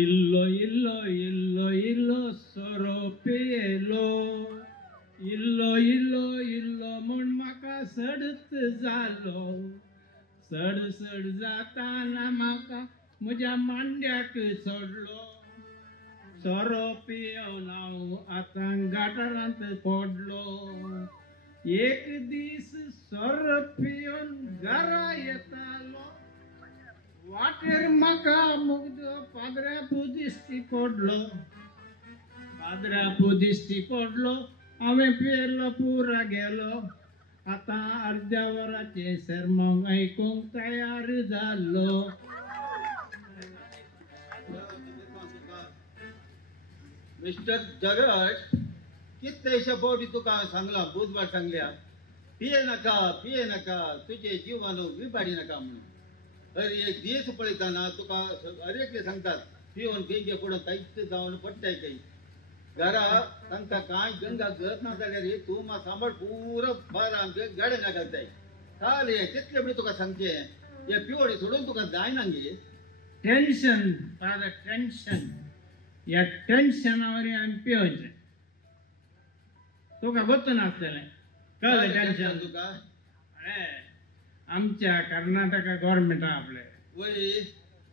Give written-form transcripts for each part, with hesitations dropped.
इल्लो इल्लो इल्लो इल्लो सोरो पेलो इल्लो इल्लो इल्लो म्हूण म्हाका सडत जालो सड सड जाताना म्हाका म्हज्या मांड्याक चडलो सोरो पियोन हांव आतां गटारांत पडलो एक दीस सोरो पियोन घरा येतालो वाटेर म्हाका मुग्धो पाद्र्यापू दिश्टी पडलो पाद्र्यापू दिश्टी पडलो हांवें पियेलो पुरा गेलो आतां अर्द्या वराचें सरमोंग आयकूंक तयार जाल्लो मिस्टर जगड कितलेशे फावटी तुका सांगला बुधवार सांगल्या पिये नाका तुझे जीवन विबाडी नाका म्हणून अरे एक दीस पळयतना तुका हर एकले सांगतात पिवन खंयचे पडून कांयच जावन पडटाय काही घरा तांकां कांय गंगा गत ना जाल्यार तूं मा सांबाळ पुरो भार आमचे गाडे ना घालताय चाल हे तितले बरी तुका सांगचे हे पिवडे सोडून तुका जायना गे टेन्शन फादर टेन्शन या टेन्शनावर आमी पिवचे तुका गोतून आसतलें कळ्ळें टेन्शन तुका आमच्या कर्नाटका गव्हर्मेंटा आपले वय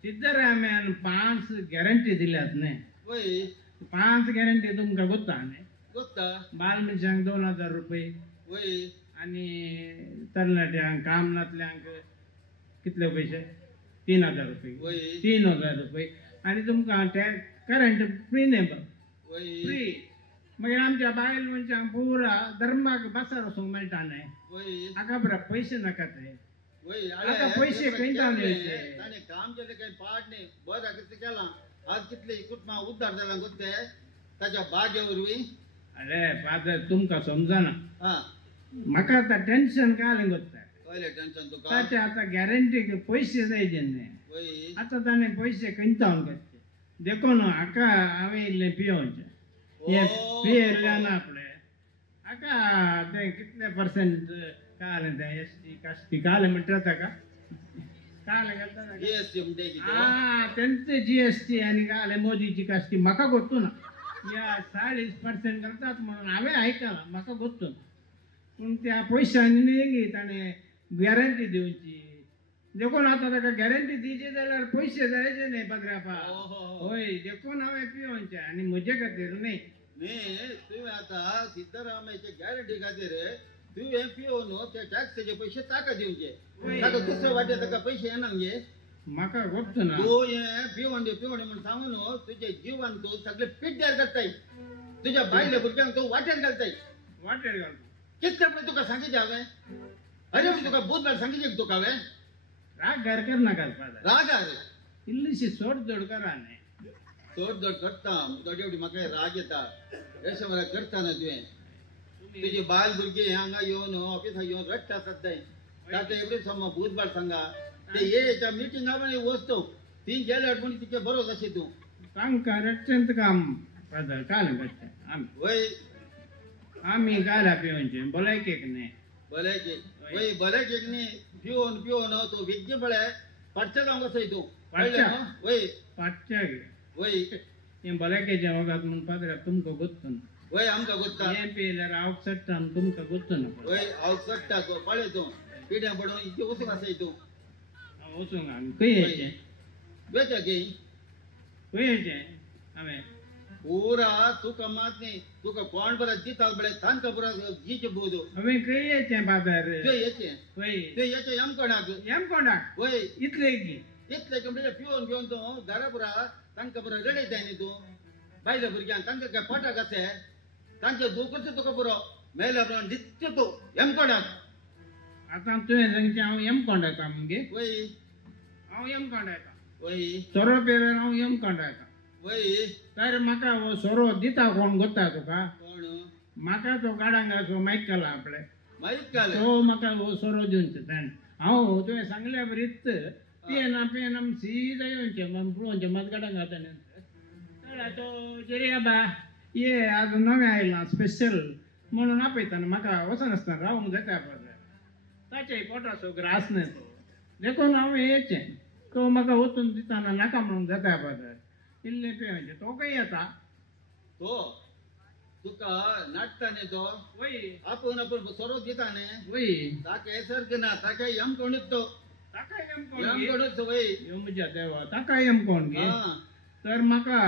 सिद्धरामयान 5 गॅरंटी दिल्यात न्ही वय 5 गॅरंटी तुमकां गोत्ता न्ही गोत्ता बाल मनशांक 2000 रुपये वय आनी तरणाट्यांक कामनातल्यांक कितले पयशे 3000 रुपये वय 3000 रुपये आनी तुमकां करंट फ्री नेबल वय फ्री मागीर आमच्या बायल मनशांक पुरा धर्माक बासार वचूंक मेळटा न्ही वय हाका बरा पयशे नाका ते वय आता पैसे खंयच्यान येवचे? ताणें काम केलें काही पाड न्ही बरें कितें केलां आज कितले कुटुंबां उद्धार जाला गोत्ते ताच्या बागे वरवीं अरे फादर तुमकां समजना हा म्हाका आतां टेन्शन कायलें कोत्ता पयलें टेन्शन तुका ताचे आतां गॅरंटी पयशे जाय जेन्ना वय आतां ताणें पयशे खंयच्यान घेतले देखून हाका हांवें इल्लें पियोवचें हे पियेल्ल्या ना आपले हाका ते कितले पर्सेंट काले ते एसटी कास्टी काले म्हणटा ताका काले घालता ताका जीएसटी म्हणटा कितें त्यांचे जीएसटी आणि काले मोदीची कास्टी म्हाका गोत्तू ना या 40% करतात म्हणून हांवें आयकलां म्हाका गोत्तू ना पूण त्या पयशांनी ताणें गॅरंटी दिवची देखून आतां ताका गॅरंटी दिवची जाल्यार पयशे जायचे न्ही पदरापा होय देखून हांवें पियोवचें आनी म्हजे खातीर न्ही न्ही तुवें आतां सिद्धरामयाचे गॅरंटी खातीर तुवें पिवन ते टॅक्साचे पयशे ताका दिवचे ताका दुसरे वाटे ताका पयशे येना गे म्हाका गोत्तू ना तूं हे पिवण म्हणून सांगून तुजे जीवन तूं सगळे पिड्ड्यार करताय तुज्या बायल्या भुरग्यांक तूं वाटेर घालताय वाटेर घालता कितले पळय तुका सांगिचे हांवें अरे तुका बुधवार सांगिचे तुका हांवें राग घर कर नाका रागार इल्लीशी सोड जोड करा न्ही सोड जोड करता थोडी एवढी म्हाका राग येता अशें मला करता ना तुवें तुजे बायल भुरगे हांगा येवन ऑफिसाक येवन रडटा सद्दां ताका एवढे समज बुधवार सांगा ते हेच्या मिटिंगा म्हणे वचतो ती गेल्यार म्हण तिचे बरोच अशें तूं तांकां रडचेंत काम फादर काल करचें वय आमी कायला पिवचें भलायकेक न्ही भलायके वय भलायकेक न्ही पिवन तूं वेगळे पळय पाडच्या गांव कसो तूं वय पाडच्या वय हें भलायकेचें वगात म्हूण फादर तुमकां गोत्तू ना वय आमकां गोत्ता हें पियेल्यार हांव चडटा आनी तुमकां गोत्तू ना वय हांव चडटा पळय तूं पिड्या पडून इतकें वचूंक आसाय तूं हांव वचूंक आमी खंय येचें वेच्या गे खंय येचें हांवें पुरा तुका मात न्ही तुका कोण बरें दिता बरें तांकां पुरा जीचे बोदो हांवें खंय येचें फादर ते येचें खंय ते येचें हेम कोणाक हें कोणाक वय इतले की इतले म्हणजे पिवन तूं घरा पुरा तांकां पुरा रडयताय न्ही तूं बायल्या भुरग्यांक तांकां काय पोटाक आसा तांचे दुखच तुका पुरो मेल्या पुरो नित्य तूं हेम कोणाक आतां तुवें सांगचें हांव हेम कोंडायता मगे वय हांव हेम कोंडायता वय सोरो पेल्यार हांव हेम कोंडायता वय तर म्हाका हो सोरो दिता कोण गोत्ता तुका कोण म्हाका तो गाडांगाचो मायक केला आपले माहीत काल तो म्हाका हो सोरो दिवचो ताणें हांव तुवें सांगल्या बरीच पियेना सीदा येवचें मग पळोवचें मात गाडांगा ताणें तो जेरिया बा ये आज नवें आयलां स्पेशल म्हणून आपयता म्हाका वचनासतना रावूंक जाता पळय ताचे पोटाचो ग्रास न्ही तो देखून हांव येचें तो म्हाका वचून दितना नाका म्हणून जाता पळय इल्ले पेवायचे तो काही येता तो तुका नाटताने तो वय आपण सरोज दिताने वय ताका हेसर ना ताका यम कोणीत तो ताका एम यम कोण कोणीत वय म्हणजे देवा ताका एम कोण गे हा तर म्हाका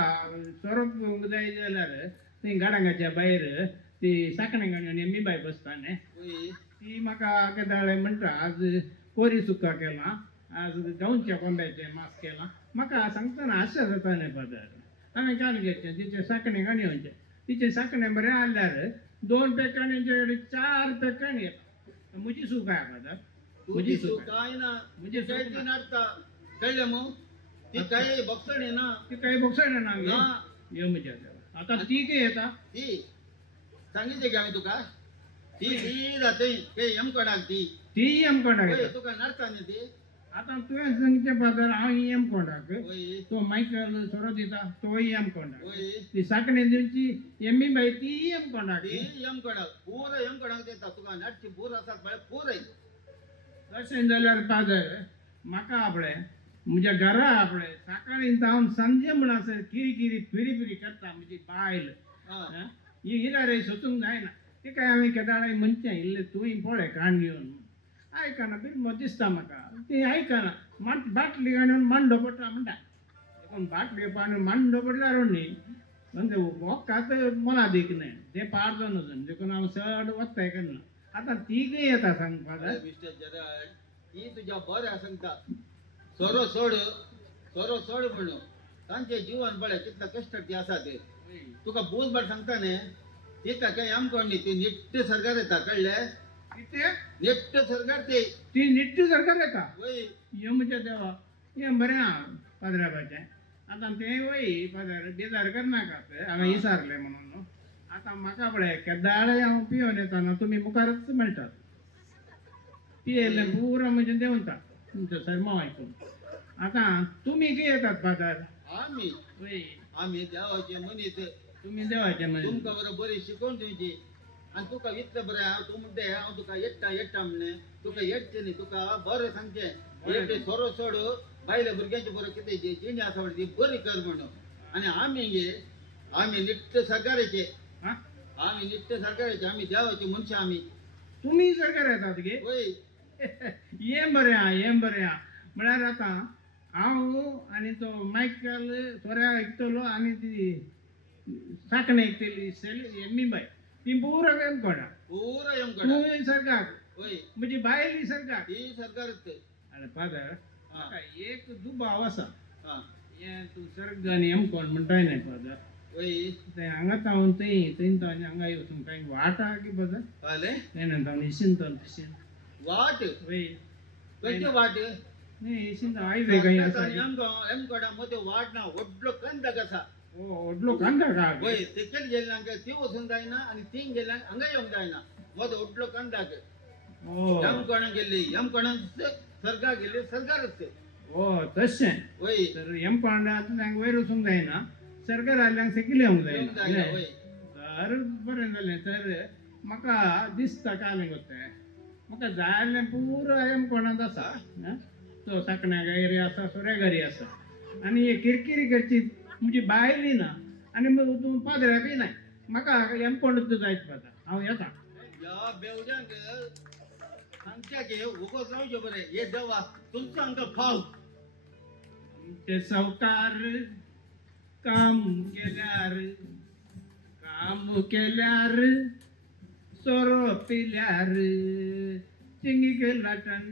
सोरोप जाय जाल्यार थंय गाडांगाच्या भायर ती साकणे गाडीन एमी बाय बसताने वय ती म्हाका केदाळे म्हणटा आज कोरी सुक्का केला आज गांवच्या कोंब्याचे मास केला म्हाका सांगतना आशा जाता न्ही फादर हांवें काल घेतलें तिचे साकणे गाणी म्हणजे तिचे साकणे बरें आल्यार 2 पेकांचे कडेन 4 पेकांनी येता म्हजी सूक आहे फादर तुझी सुख काय ना म्हणजे काय ती नाटता कळलं मग ती काही बक्षणे ना ती काही बघसाय ना ना ये म्हणजे आता ती काय येता ती सांगितले की आम्ही तुका ती जाते ते यम कोणाक ती ती एम कोणाक वय येता तुका नाटता न्ही ती आता तुवें सांगचे फादर हांव एम कोणाक वय तो मायकल सोरो दिता तो एम कोणाक वय ती साकणे दिवची एमी बाई ती एम कोणाक ती यम कोणाक पूर यम कोणाक देता तुका नाटची पूर आसा पळय पूर आहे तशें जाल्यार फादर म्हाका आपणे म्हज्या घरा आपणे सकाळी जावन सांजे म्हण आसत किरी फिरी फिरी करता म्हजी बायल हा ही हिरा रे सोचूंक जायना ते काय हांवें केदाळे म्हणचें इल्लें तुवें पळय काण घेवन आयकना बिरमो दिसता म्हाका ती आयकना बाटली घालून मांडो पडटा म्हणटा देखून बाटली पाणी मांडो पडल्यार न्ही म्हणजे वखदात मला दीक न्ही ते पाडचो नजून देखून हांव चड वत्ताय करना आतां ती खंय येता सांग फादर मिस्टर जराड ही तुझ्या बऱ्या सांगता सोरो सोड म्हणून तांचे जीवन पळय कितलं कष्ट ती आसा ते तुका बोध बर सांगता न्ही ती काय आम कोण न्ही ती निट्ट सरकार येता कळले कितें निट्ट सरकार ते ती निट्टी सरकार येता वय ये म्हणजे देवा हे बरें आहा पाद्राबाचें आतां तें वय पाद्र बेजार करनाकात हांवें विचारलें म्हणून आतां म्हाका पळय केदाळे हांव पियोन येताना तुमी मुखारच मेळटात पियेलें पुरो म्हणजे देंवता तुमचो सरमो आयकून आतां तुमी कितें येतात फादर आमी वय आमी देवाचे मनीस तुमी देवाचे म्हणजे तुमकां बरो बरी शिकोवन दिवची आनी तुका इतलें बरें तूं म्हणटा हांव तुका येडटा म्हणे तुका येडचें न्ही तुका बरें सांगचें एक सोरो सोड बायले भुरग्यांचे बरो कितें जिणी आसा ती बरी कर म्हणून आनी आमी निट्ट सरकाराचे हा आमी निट्ट सरकाराचे आमी देवाची मनशां आमी तुमी सरकार येतात गे वय हें बरें आहा म्हळ्यार आतां हांव आनी तो मायकल सोऱ्या आयकतलो आनी ती साकणे आयकतली एमी बाय ती पुरो गेम कोणा पुरो येम कडा तूं सरकार वय म्हणजे बायली सरकार ही सरकारच आनी फादर हा. म्हाका एक दुबाव आसा हा हें तूं सर्ग आनी एम कोण म्हणटाय न्ही फादर वय तें हांगा तावन थंय तावन हांगा वचून कांय वाट आहा की फादर काले तेन्ना तावन इशिंतन तशें वाट वय खंयची वाट न्ही इशिंत हायवे खंय आसा एम कडा मते वाट ना व्हडलो कंदक आसा व्हडलो कांदा का वय तिकेट गेल्ल्यांक ती वचूंक जायना आनी तींग गेल्ल्यांक हांगा येवंक जायना मत व्हडलो कंदाक ओ एम कोणाक गेल्ली एम कोणाक सरकार गेल्ली सरकारच ओ तशें वय तर एम कोणाक वयर वचूंक जायना सरकार आयल्यांक सेकील येवंक येवंक जायना जायना वय तर बरें जालें तर म्हाका दिसता कालें कोत्तें म्हाका जाय आसलें पुरो एम कोणात आसा आं? तो साकण्या गायरी आसा सोऱ्या गारी आसा आनी हे किरकिरी करची म्हजी बायली ना आनी तूं पाद्र्या बी नाय म्हाका एम कोणूच जायत पडटा हांव येता या बेवड्यांक सांगच्या की उगो जावचे बरें हे देवा तुमचो हांकां फाव ते सावकार काम केल्यार सोरो पिल्यार चिंगी लाटण